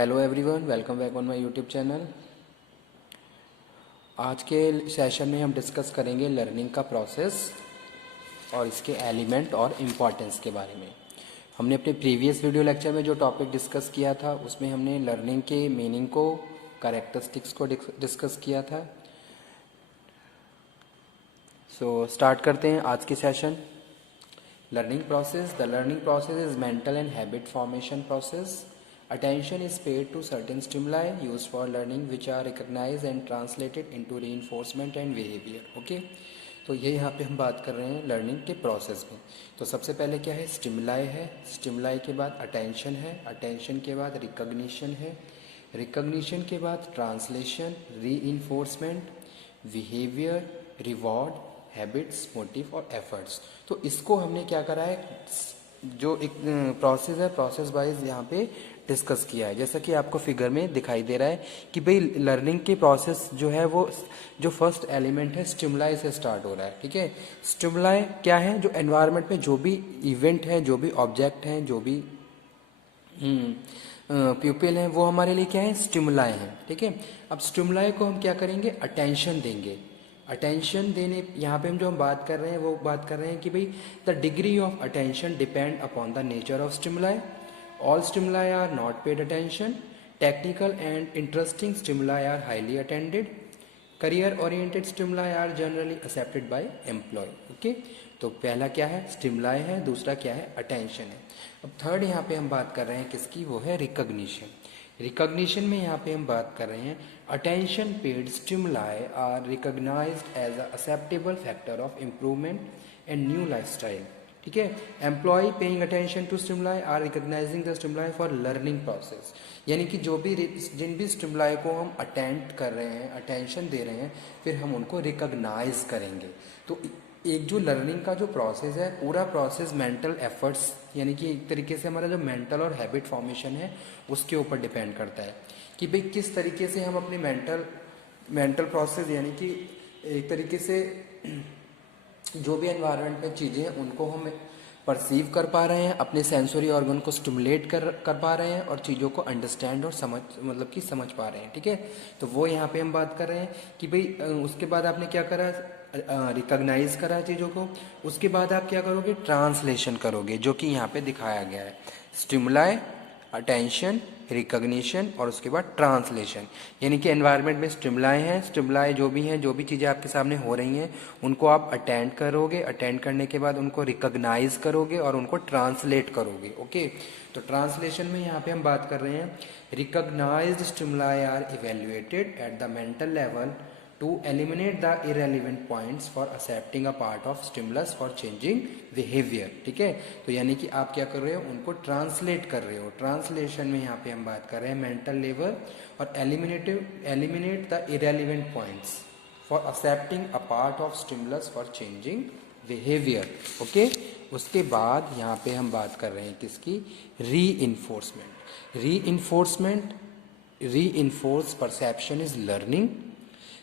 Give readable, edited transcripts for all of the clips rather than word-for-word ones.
Hello everyone, welcome back on my YouTube channel. आज के session में हम डिस्कस करेंगे लर्निंग का प्रोसेस और इसके एलिमेंट और इम्पॉर्टेंस के बारे में। हमने अपने प्रीवियस वीडियो लेक्चर में जो टॉपिक डिस्कस किया था उसमें हमने लर्निंग के मीनिंग को, कैरेक्टरिस्टिक्स को डिस्कस किया था। सो स्टार्ट करते हैं आज के session. Learning process. The learning process is mental and habit formation process. Attention is paid to certain stimuli used for learning which are recognized and translated into reinforcement and behavior. Okay? तो ये यहाँ पे हम बात कर रहे हैं learning के प्रोसेस में। तो सबसे पहले क्या है, स्टिमुलाई है। स्टिमुलाई के बाद अटेंशन है। अटेंशन के बाद रिकग्निशन है। रिकग्निशन के बाद translation, reinforcement, behaviour, reward, habits, motive और एफर्ट्स। तो इसको हमने क्या करा है, जो एक प्रोसेस है, प्रोसेस वाइज यहाँ पे डिस्कस किया है। जैसा कि आपको फिगर में दिखाई दे रहा है कि भाई लर्निंग के प्रोसेस जो है वो जो फर्स्ट एलिमेंट है स्टिमुलाई से स्टार्ट हो रहा है। ठीक है, स्टिमुलाई क्या है, जो एनवायरनमेंट में जो भी इवेंट है, जो भी ऑब्जेक्ट हैं, जो भी प्यूपिल हैं, वो हमारे लिए क्या है, स्टिमुलाई हैं। ठीक है, अब स्टिमुलाई को हम क्या करेंगे, अटेंशन देंगे। अटेंशन देने यहाँ पे हम बात कर रहे हैं वो बात कर रहे हैं कि भाई the degree of attention depend upon the nature of stimuli. All stimuli are not paid attention. Technical and interesting stimuli are highly attended. Career-oriented stimuli are generally accepted by employee. Okay? तो पहला क्या है, stimuli है, दूसरा क्या है, attention है। अब थर्ड यहाँ पे हम बात कर रहे हैं किसकी, वो है रिकग्निशन। रिकग्निशन में यहाँ पे हम बात कर रहे हैं attention paid stimuli are recognised as a acceptable factor of improvement and new lifestyle. ठीक है, employ paying attention to stimuli are recognising the stimuli for learning process. यानी कि जिन भी स्टिमुलाई को हम अटेंड कर रहे हैं, अटेंशन दे रहे हैं, फिर हम उनको रिकग्नाइज करेंगे। तो एक जो लर्निंग का जो प्रोसेस है, पूरा प्रोसेस मेंटल एफर्ट्स, यानी कि एक तरीके से हमारा जो मेंटल और हैबिट फॉर्मेशन है उसके ऊपर डिपेंड करता है कि भाई किस तरीके से हम अपने मेंटल प्रोसेस, यानी कि एक तरीके से जो भी एनवायरनमेंट में चीज़ें हैं उनको हम परसीव कर पा रहे हैं, अपने सेंसरी ऑर्गन को स्टिमुलेट कर पा रहे हैं और चीज़ों को अंडरस्टैंड और समझ पा रहे हैं। ठीक है, तो वो यहाँ पे हम बात कर रहे हैं कि भाई उसके बाद आपने क्या करा, रिकॉग्नाइज करा चीज़ों को। उसके बाद आप क्या करोगे, ट्रांसलेशन करोगे, जो कि यहाँ पे दिखाया गया है। स्टिमुलाई, अटेंशन, रिकग्निशन और उसके बाद ट्रांसलेशन। यानी कि एनवायरनमेंट में स्टिमुलाई हैं, स्टिमुलाई जो भी हैं, जो भी चीज़ें आपके सामने हो रही हैं उनको आप अटेंड करोगे। अटेंड करने के बाद उनको रिकग्नाइज करोगे और उनको ट्रांसलेट करोगे। ओके, तो ट्रांसलेशन में यहाँ पे हम बात कर रहे हैं recognised stimuli are evaluated at the mental level to eliminate the irrelevant points for accepting a part of stimulus for changing behavior. ठीक है, तो यानी कि आप क्या कर रहे हो, उनको ट्रांसलेट कर रहे हो। ट्रांसलेशन में यहाँ पे हम बात कर रहे हैं मेंटल लेवल और eliminate the irrelevant points for accepting a part of stimulus for changing behaviour. Okay, उसके बाद यहाँ पे हम बात कर रहे हैं किसकी, री enforce perception is learning.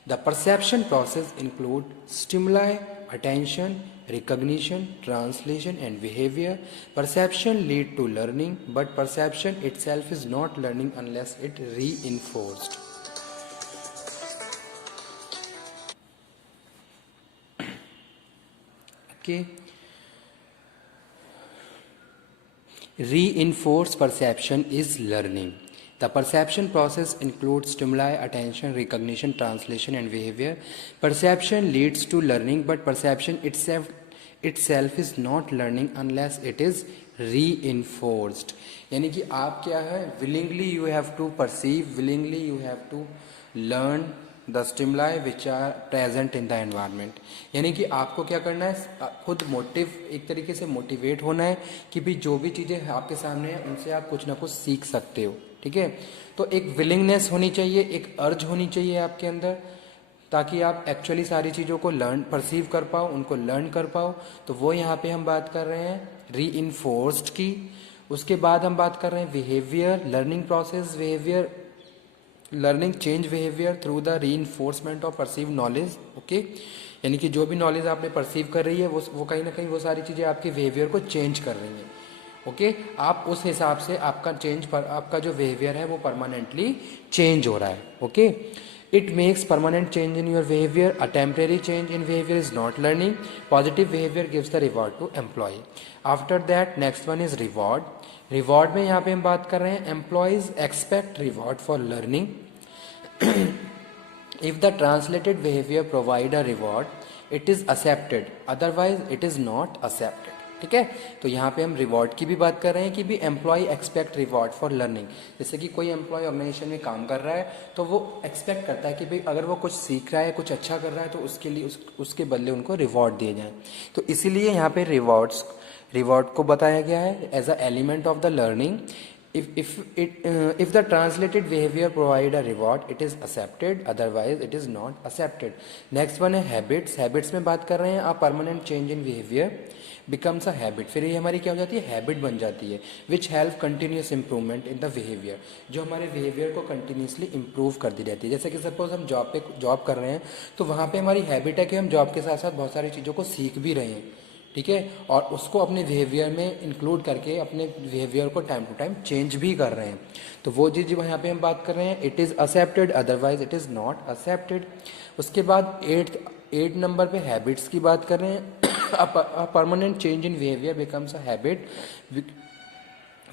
The perception process include stimuli, attention, recognition, translation and behavior. Perception lead to learning, but perception itself is not learning unless it reinforced. Okay. Reinforced perception is learning. The perception process includes stimuli, attention, recognition, translation and behavior. Perception leads to learning, but perception itself is not learning unless it is reinforced. यानी कि आप क्या है, willingly you have to perceive, willingly you have to learn the stimuli which are present in the environment. यानी कि आपको क्या करना है, खुद एक तरीके से मोटिवेट होना है कि भी जो भी चीज़ें आपके सामने हैं उनसे आप कुछ ना कुछ सीख सकते हो। ठीक है, तो एक विलिंगनेस होनी चाहिए, एक अर्ज होनी चाहिए आपके अंदर, ताकि आप एक्चुअली सारी चीज़ों को परसीव कर पाओ, उनको लर्न कर पाओ। तो वो यहाँ पे हम बात कर रहे हैं रीइंफोर्स्ड की। उसके बाद हम बात कर रहे हैं behaviour, learning process, behaviour, learning change behaviour through the reinforcement of perceive knowledge. Okay, यानी कि जो भी नॉलेज आपने परसीव कर रही है वो कहीं ना कहीं वो सारी चीज़ें आपके बिहेवियर को चेंज कर रही हैं। ओके आप उस हिसाब से आपका जो बिहेवियर है वो परमानेंटली चेंज हो रहा है. Okay it makes permanent change in your behavior. A temporary change in behavior is not learning. Positive behavior gives the reward to employee. After that next one is reward. Reward में यहाँ पे हम बात कर रहे हैं employees expect reward for learning. If the translated behavior provide a reward, it is accepted. Otherwise, it is not accepted. ठीक है, तो यहाँ पे हम रिवॉर्ड की भी बात कर रहे हैं कि भी employ expect reward for learning. जैसे कि कोई एम्प्लॉय ऑर्गेनाइजेशन में काम कर रहा है तो वो एक्सपेक्ट करता है कि भाई अगर वो कुछ सीख रहा है, कुछ अच्छा कर रहा है तो उसके लिए उसके बदले उनको रिवॉर्ड दिए जाएं. तो इसीलिए यहाँ पे रिवॉर्ड को बताया गया है as a element of the learning. If the translated behavior provide a reward, it is accepted. Otherwise, it is not accepted. Next one है habits. Habits में बात कर रहे हैं. A permanent change in behavior becomes a habit. फिर ये हमारी क्या हो जाती है, हैबिट बन जाती है. Which help continuous improvement in the behavior. जो हमारे behavior को continuously improve करती रहती है. जैसे कि सपोज हम जॉब कर रहे हैं तो वहाँ पे हमारी हैबिट है कि हम जॉब के साथ साथ बहुत सारी चीज़ों को सीख भी रहे हैं. ठीक है, और उसको अपने बिहेवियर में इंक्लूड करके अपने बिहेवियर को टाइम टू टाइम चेंज भी कर रहे हैं. तो वो चीज़ यहाँ पे हम बात कर रहे हैं, it is accepted. Otherwise it is not accepted. उसके बाद 8 नंबर पे हैबिट्स की बात कर रहे हैं. Permanent change in behaviour becomes a habit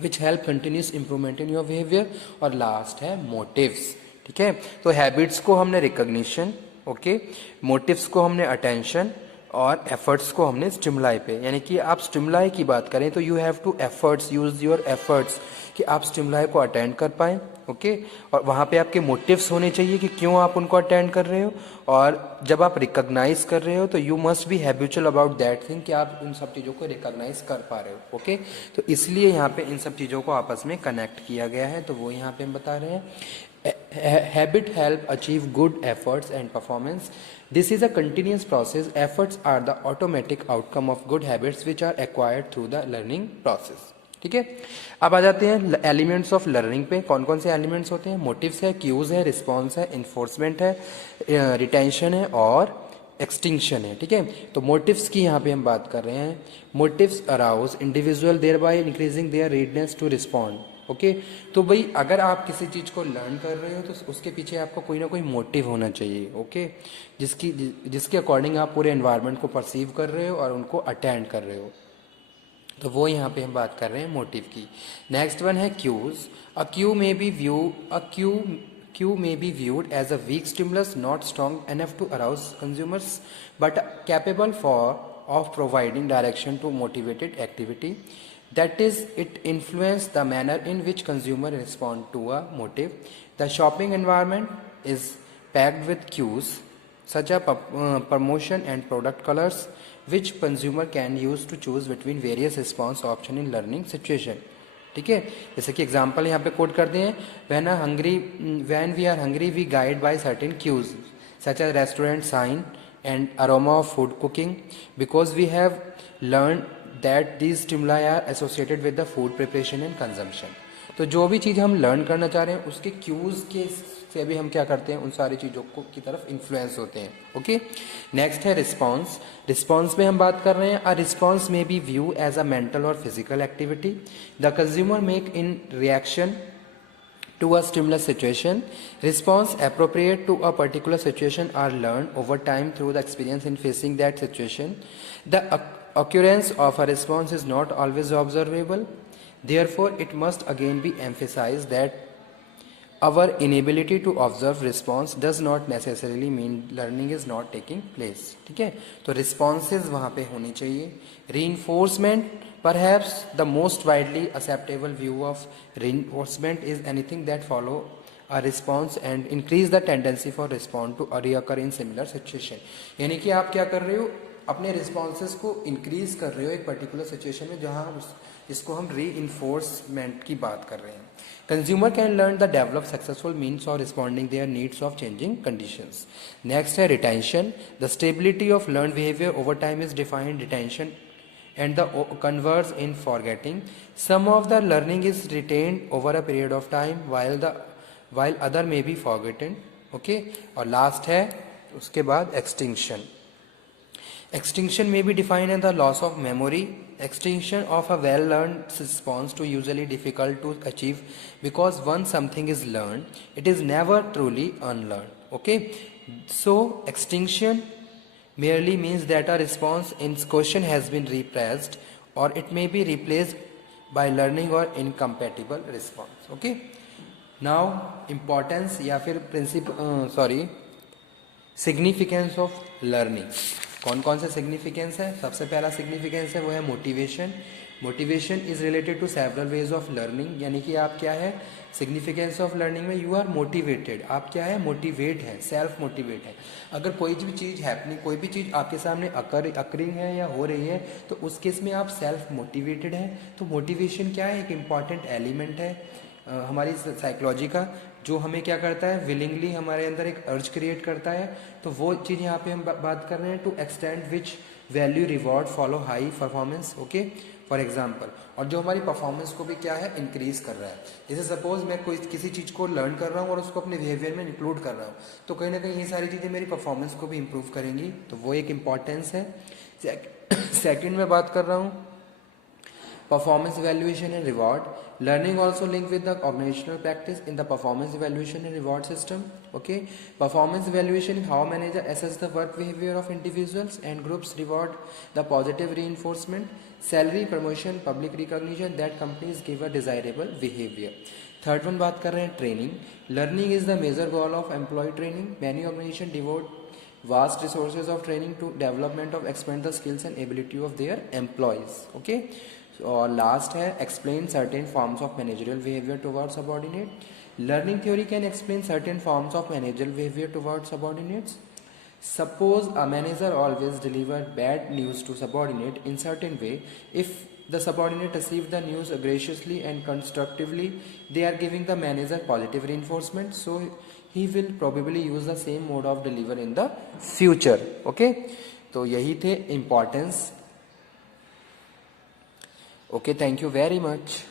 which help continuous improvement in your behaviour. और लास्ट है मोटिव्स. ठीक है, तो हैबिट्स को हमने रिकॉग्निशन, ओके, मोटिव्स को हमने अटेंशन और एफर्ट्स को हमने स्टिमुलाई पे. यानी कि आप स्टिमुलाई की बात करें तो you have to efforts, use your efforts कि आप स्टिमुलाई को अटेंड कर पाएँ. ओके, और वहाँ पे आपके मोटिव्स होने चाहिए कि क्यों आप उनको अटेंड कर रहे हो. और जब आप रिकॉग्नाइज कर रहे हो तो you must be habitual about that thing कि आप उन सब चीज़ों को रिकॉग्नाइज कर पा रहे हो. ओके, तो इसलिए यहाँ पे इन सब चीज़ों को आपस में कनेक्ट किया गया है. तो वो यहाँ पे हम बता रहे हैं. Habit help achieve good efforts and performance. This is a continuous process. Efforts are the automatic outcome of good habits which are acquired through the learning process. ठीक है, अब आ जाते हैं एलिमेंट्स ऑफ लर्निंग पे. कौन कौन से एलिमेंट्स होते हैं? मोटिव्स है, क्यूज है, रिस्पॉन्स है, इन्फोर्समेंट है, रिटेंशन है और एक्सटिंक्शन है. ठीक है, तो मोटिव्स की यहाँ पे हम बात कर रहे हैं. Motives arouse individual there by increasing their readiness to respond. Okay, तो भाई अगर आप किसी चीज़ को लर्न कर रहे हो तो उसके पीछे आपको कोई ना कोई मोटिव होना चाहिए. ओके, जिसके अकॉर्डिंग आप पूरे एनवायरनमेंट को परसीव कर रहे हो और उनको अटेंड कर रहे हो. तो वो यहाँ पे हम बात कर रहे हैं मोटिव की. नेक्स्ट वन है cues. A cue may be viewed as a weak stimulus, not strong enough to arouse consumers, but capable of providing direction to motivated activity. That is, it influences the manner in which consumers respond to a motive. The shopping environment is packed with cues, such as promotion and product colors, which consumer can use to choose between various response option in learning situation. ठीक है, जैसे कि example यहाँ पे coat करते हैं. when we are hungry we guide by certain cues such as restaurant sign and aroma of food cooking, because we have learned that these stimuli are associated with the food preparation and consumption. तो जो भी चीज़ हम learn करना चाह रहे हैं उसके queues के से भी हम क्या करते हैं, उन सारी चीज़ों को की तरफ इन्फ्लुएंस होते हैं. ओके, नेक्स्ट है रिस्पॉन्स. रिस्पॉन्स में हम बात कर रहे हैं. अ रिस्पॉन्स में be view as a mental और physical activity the consumer make in reaction to a stimulus situation. Response appropriate to a particular situation are learned over time through the experience in facing that situation. The occurrence of a response is not always observable. Therefore, it must again be emphasized that our inability to observe response does not necessarily mean learning is not taking place. ठीक है, तो responses वहाँ पे होनी चाहिए. Reinforcement, perhaps the most widely acceptable view of reinforcement is anything that follow a response and increase the tendency for response to reoccur in similar situation. यानी कि आप क्या कर रहे हो, अपने रिस्पॉन्सेस को इंक्रीज कर रहे हो एक पर्टिकुलर सिचुएशन में जहाँ इसको हम री इन्फोर्समेंट की बात कर रहे हैं. Consumer can learn the develop successful means of responding their needs of changing conditions. Next है retention. The stability of learn behaviour over time is defined retention and the converts in forgetting. Some of the learning is retained over a period of time while other may be forgotten. Okay, और last है उसके बाद extinction. Extinction may be defined as the loss of memory extinction of a well learned response to usually difficult to achieve because once something is learned it is never truly unlearned. Okay, so extinction merely means that a response in question has been repressed or it may be replaced by learning or incompatible response. Okay, now importance या फिर principal significance of learning. कौन कौन से significance है? सबसे पहला significance है वो है motivation. Motivation is related to several ways of learning, यानी कि आप क्या है सिग्निफिकेंस ऑफ लर्निंग में यू आर मोटिवेटेड. आप क्या है मोटिवेट है, सेल्फ मोटिवेट है. अगर कोई भी चीज़ हैपनिंग, कोई भी चीज़ आपके सामने अकरिंग है या हो रही है तो उस केस में आप सेल्फ मोटिवेटेड हैं. तो मोटिवेशन क्या है? एक इम्पॉर्टेंट एलिमेंट है हमारी साइकोलॉजी का, जो हमें क्या करता है विलिंगली हमारे अंदर एक अर्ज क्रिएट करता है. तो वो चीज़ यहाँ पे हम बात कर रहे हैं. To extend which value reward follow high performance. Okay, for example, और जो हमारी परफॉर्मेंस को भी क्या है इंक्रीज कर रहा है. जैसे सपोज मैं कोई किसी चीज़ को लर्न कर रहा हूँ और उसको अपने बिहेवियर में इंक्लूड कर रहा हूँ, तो कहीं ना कहीं ये सारी चीज़ें मेरी परफॉर्मेंस को भी इम्प्रूव करेंगी. तो वो एक इम्पॉर्टेंस है. सेकेंड में बात कर रहा हूँ performance evaluation and reward. Learning also linked with the organizational practice in the performance evaluation and reward system. Okay, performance evaluation is how manager assess the work behavior of individuals and groups. Reward the positive reinforcement, salary, promotion, public recognition that companies give a desirable behavior. Third one बात कर रहे हैं training. Learning is the major goal of employ training. Many organization devote vast resources of training to development of expand the skills and ability of their employees. Okay, और last है explain certain forms of managerial behaviour toward subordinate. Learning theory can explain certain forms of managerial behaviour toward subordinates. Suppose a manager always delivered bad news to subordinate in certain way. If the subordinate receive the news graciously and constructively, they are giving the manager positive reinforcement. So he will probably use the same mode of deliver in the future. Okay, तो यही थे importance. Okay, thank you very much.